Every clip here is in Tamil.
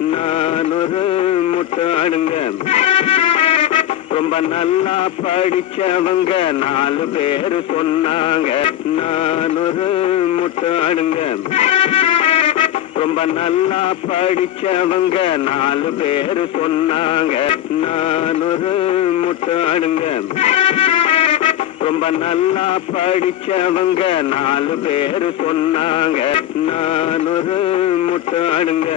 நான் ஒரு முட்டாளுங்க. ரொம்ப நல்லா படிச்சவங்க 4 பேரு சொன்னாங்க நான் ஒரு முட்டாளுங்க. ரொம்ப நல்லா படிச்சவங்க 4 பேரு சொன்னாங்க நான் ஒரு முட்டாளுங்க. ரொம்ப நல்லா படிச்சவங்க 4 பேரு சொன்னாங்க நான் ஒரு முட்டாளுங்க.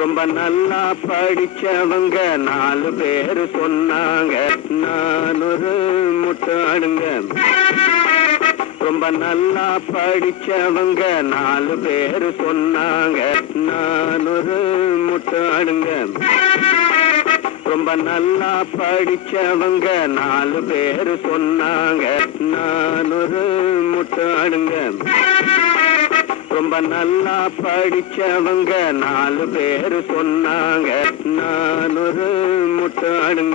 ரொம்ப நல்லா படிச்சவங்க 4 பேரு சொன்னாங்க நான் ஒரு முட்டாளுங்க. ரொம்ப நல்லா படிச்சவங்க 4 பேரு சொன்னாங்க நான் ஒரு முட்டாளுங்க. ரொம்ப நல்லா படிச்சவங்க 4 பேரு சொன்னாங்க நான் ஒரு முட்டாளுங்க. ரொம்ப நல்லா படிச்சவங்க 4 பேரு சொன்னாங்க நான் ஒரு முட்டாளுங்க.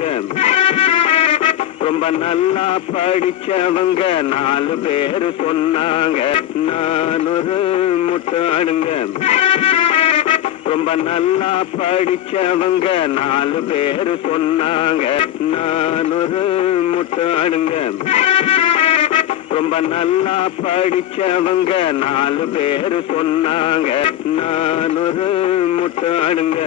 ரொம்ப நல்லா படிச்சவங்க 4 பேரு சொன்னாங்க நான் ஒரு முட்டாளுங்க. ரொம்ப நல்லா படிச்சவங்க 4 பேரு சொன்னாங்க நான் ஒரு முட்டாளுங்க. ரொம்ப நல்லா படிச்சவங்க 4 பேரு சொன்னாங்க நான் ஒரு முட்டாளுங்க.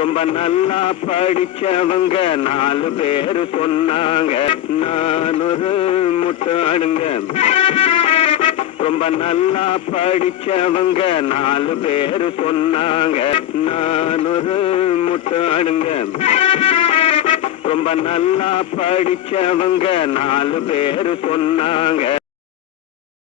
ரொம்ப நல்லா படிச்சவங்க 4 பேரு சொன்னாங்க நான் ஒரு முட்டாளுங்க. ரொம்ப நல்லா படிச்சவங்க 4 பேரு சொன்னாங்க நான் ஒரு முட்டாளுங்க. ரொம்ப நல்லா படிச்சவங்க 4 பேரு சொன்னாங்க